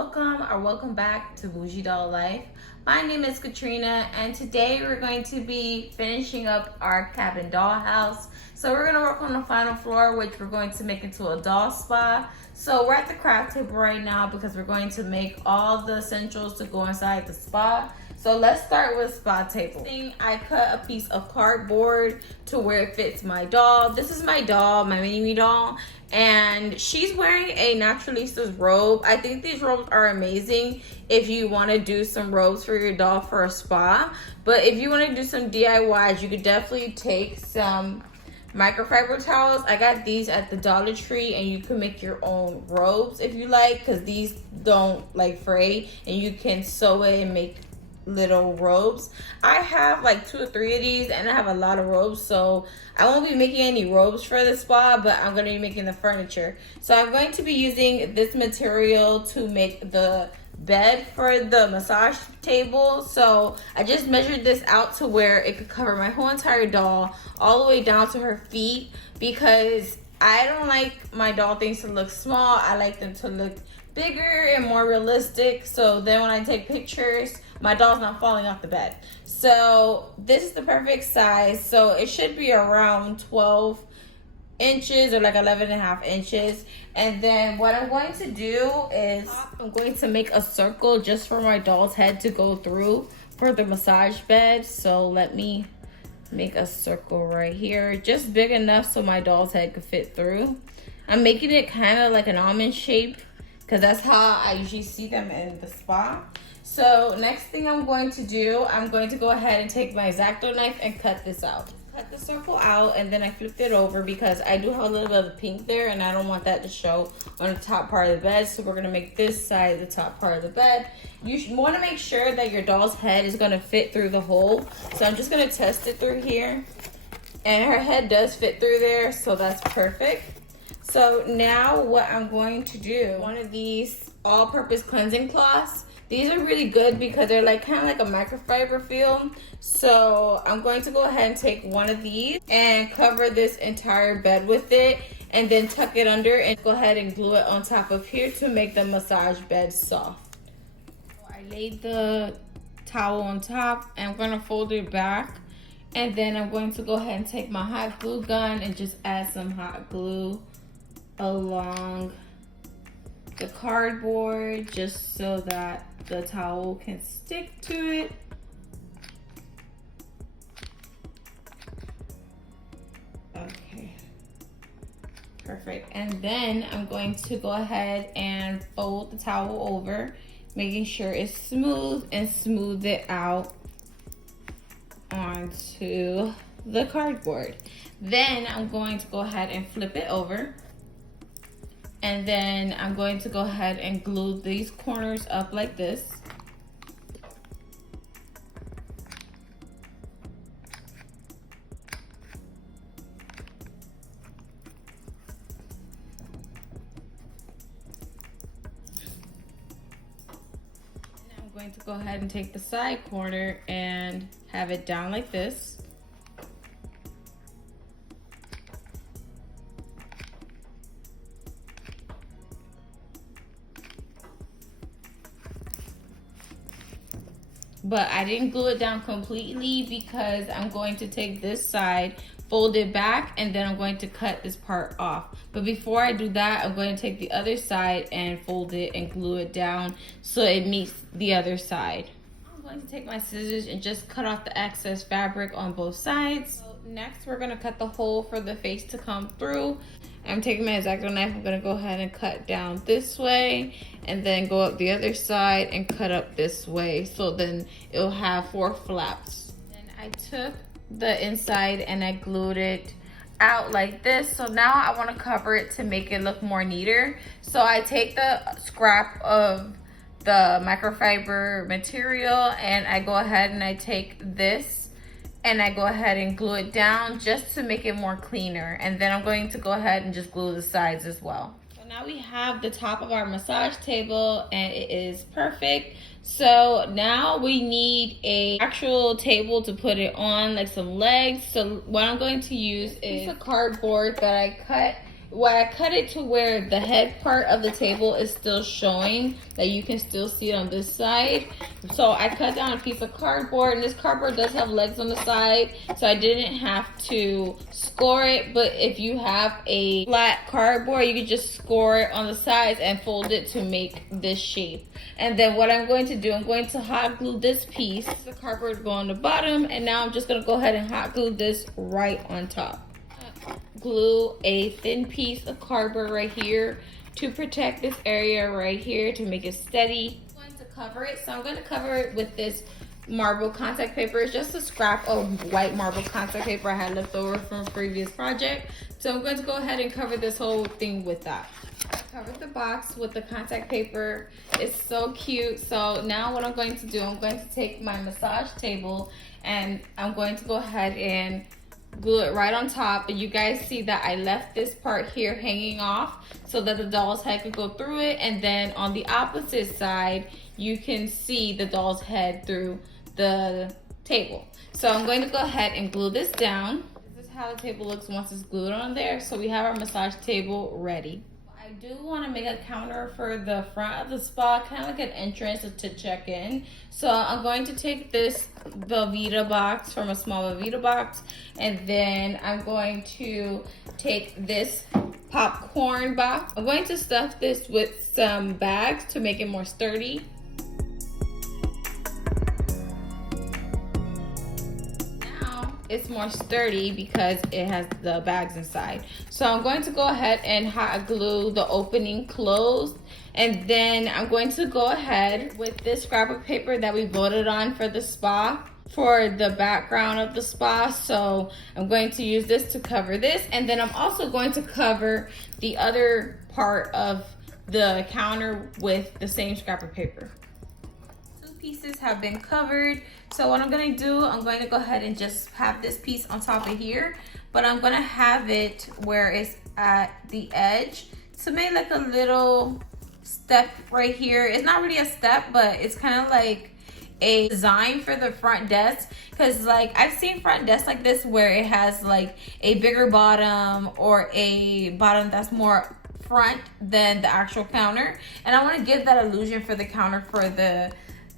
Welcome or welcome back to Bougie Doll Life. My name is Katrina and today we're going to be finishing up our cabin dollhouse. So we're going to work on the final floor, which we're going to make into a doll spa. So we're at the craft table right now because we're going to make all the essentials to go inside the spa. So let's start with spa table. I cut a piece of cardboard to where it fits my doll. This is my doll, my mini doll, and she's wearing a Naturalista's robe. I think these robes are amazing if you want to do some robes for your doll for a spa. But if you want to do some DIYs, you could definitely take some microfiber towels. I got these at the Dollar Tree, and you can make your own robes if you like, because these don't like fray, and you can sew it and make little robes. I have like 2 or 3 of these, and I have a lot of robes, so I won't be making any robes for the spa, but I'm going to be making the furniture. So I'm going to be using this material to make the bed for the massage table. So I just measured this out to where it could cover my whole entire doll all the way down to her feet, because I don't like my doll things to look small. I like them to look bigger and more realistic, so then when I take pictures, my doll's not falling off the bed. So this is the perfect size. So it should be around 12 inches or like 11.5 inches. And then what I'm going to do is I'm going to make a circle just for my doll's head to go through for the massage bed. So let me make a circle right here, just big enough so my doll's head could fit through. I'm making it kind of like an almond shape because that's how I usually see them in the spa. So next thing I'm going to do, I'm going to go ahead and take my X-Acto knife and cut this out. Cut the circle out, and then I flipped it over because I do have a little bit of pink there, and I don't want that to show on the top part of the bed. So we're gonna make this side the top part of the bed. You want to make sure that your doll's head is gonna fit through the hole. So I'm just gonna test it through here, and her head does fit through there, so that's perfect. So now what I'm going to do, one of these all-purpose cleansing cloths. These are really good because they're like kind of like a microfiber film. So I'm going to go ahead and take one of these and cover this entire bed with it, and then tuck it under and go ahead and glue it on top of here to make the massage bed soft. So I laid the towel on top, and I'm going to fold it back, and then I'm going to go ahead and take my hot glue gun and just add some hot glue along the cardboard just so that the towel can stick to it. Okay, perfect. And then I'm going to go ahead and fold the towel over, making sure it's smooth, and smooth it out onto the cardboard. Then I'm going to go ahead and flip it over. And then I'm going to go ahead and glue these corners up like this. And I'm going to go ahead and take the side corner and have it down like this. But I didn't glue it down completely because I'm going to take this side, fold it back, and then I'm going to cut this part off. But before I do that, I'm going to take the other side and fold it and glue it down so it meets the other side. I'm going to take my scissors and just cut off the excess fabric on both sides. So next, we're going to cut the hole for the face to come through. I'm taking my X-Acto knife. I'm going to go ahead and cut down this way, and then go up the other side and cut up this way. So then it'll have 4 flaps. Then I took the inside and I glued it out like this. So now I want to cover it to make it look more neater. So I take the scrap of the microfiber material, and I go ahead and I take this and I go ahead and glue it down just to make it more cleaner. And then I'm going to go ahead and just glue the sides as well. So now we have the top of our massage table, and it is perfect. So now we need a actual table to put it on, like some legs. So what I'm going to use is a cardboard that I cut Well, I cut it to where the head part of the table is still showing, that you can still see it on this side. So I cut down a piece of cardboard, and this cardboard does have legs on the side, so I didn't have to score it. But if you have a flat cardboard, you can just score it on the sides and fold it to make this shape. And then what I'm going to do, I'm going to hot glue this piece. The cardboard go on the bottom, and now I'm just gonna go ahead and hot glue this right on top. Glue a thin piece of cardboard right here to protect this area right here to make it steady. I'm going to cover it, so I'm going to cover it with this marble contact paper. It's just a scrap of white marble contact paper I had left over from a previous project. So I'm going to go ahead and cover this whole thing with that. I covered the box with the contact paper. It's so cute. So now what I'm going to do, I'm going to take my massage table and I'm going to go ahead and glue it right on top. And you guys see that I left this part here hanging off so that the doll's head could go through it, and then on the opposite side you can see the doll's head through the table. So I'm going to go ahead and glue this down. This is how the table looks once it's glued on there. So we have our massage table ready. I do want to make a counter for the front of the spa, kind of like an entrance to check in. So I'm going to take this Velveeta box from a small Velveeta box, and then I'm going to take this popcorn box. I'm going to stuff this with some bags to make it more sturdy. It's more sturdy because it has the bags inside. So I'm going to go ahead and hot glue the opening closed, and then I'm going to go ahead with this scrap of paper that we voted on for the spa, for the background of the spa. So I'm going to use this to cover this, and then I'm also going to cover the other part of the counter with the same scrap of paper. Pieces have been covered. So what I'm going to do, I'm going to go ahead and just have this piece on top of here, but I'm going to have it where it's at the edge to make like a little step right here. It's not really a step, but it's kind of like a design for the front desk, because like I've seen front desks like this where it has like a bigger bottom or a bottom that's more front than the actual counter, and I want to give that illusion for the counter for the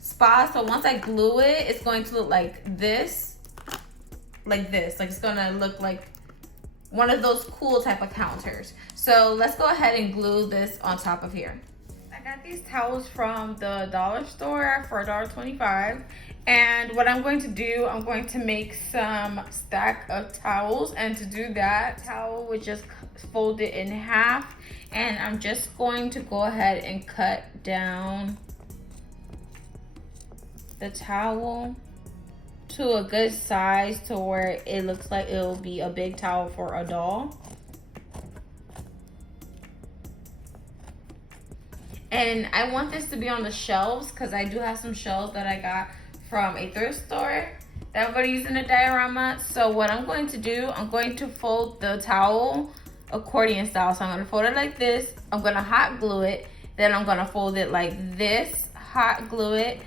spa. So once I glue it, it's going to look like this, like it's gonna look like one of those cool type of counters. So let's go ahead and glue this on top of here. I got these towels from the dollar store for $1.25, and what I'm going to do, I'm going to make some stack of towels, and to do that, towel would just fold it in half, and I'm just going to go ahead and cut down the towel to a good size to where it looks like it'll be a big towel for a doll. And I want this to be on the shelves because I do have some shelves that I got from a thrift store that I'm going to use in a diorama. So what I'm going to do, I'm going to fold the towel accordion style. So I'm going to fold it like this, I'm going to hot glue it, then I'm going to fold it like this, hot glue it,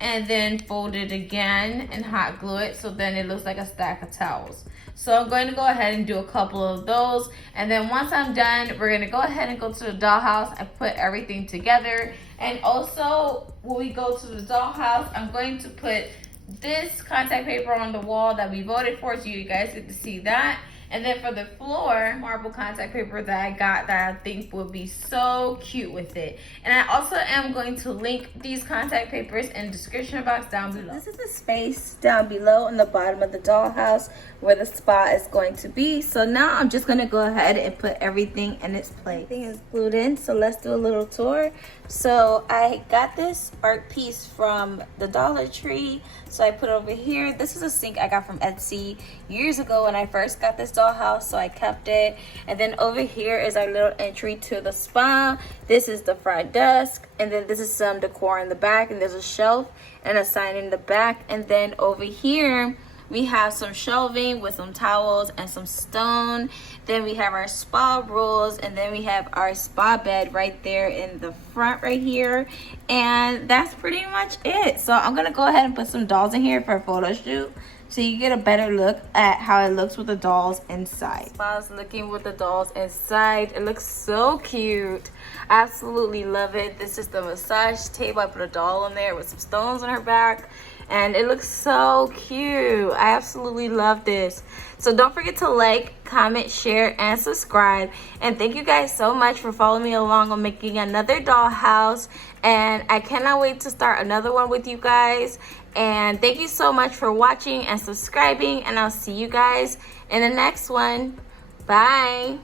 and then fold it again and hot glue it, so then it looks like a stack of towels. So I'm going to go ahead and do a couple of those, and then once I'm done, we're going to go ahead and go to the dollhouse and put everything together. And also when we go to the dollhouse, I'm going to put this contact paper on the wall that we voted for, so you guys get to see that. And then for the floor, marble contact paper that I got that I think would be so cute with it. And I also am going to link these contact papers in the description box down below. This is the space down below on the bottom of the dollhouse where the spa is going to be. So now I'm just going to go ahead and put everything in its place. Everything is glued in, so let's do a little tour. So I got this art piece from the Dollar Tree, so I put it over here. This is a sink I got from Etsy years ago when I first got this dollhouse, so I kept it. And then over here is our little entry to the spa. This is the front desk, and then this is some decor in the back, and there's a shelf and a sign in the back. And then over here we have some shelving with some towels and some stone. Then we have our spa rules, and then we have our spa bed right there in the front right here. And that's pretty much it. So I'm gonna go ahead and put some dolls in here for a photo shoot. so you get a better look at how it looks with the dolls inside. I was looking with the dolls inside. It looks so cute. I absolutely love it. This is the massage table. I put a doll in there with some stones on her back, and it looks so cute. I absolutely love this. So don't forget to like, comment, share, and subscribe. And thank you guys so much for following me along on making another dollhouse. And I cannot wait to start another one with you guys. And thank you so much for watching and subscribing. And I'll see you guys in the next one. Bye.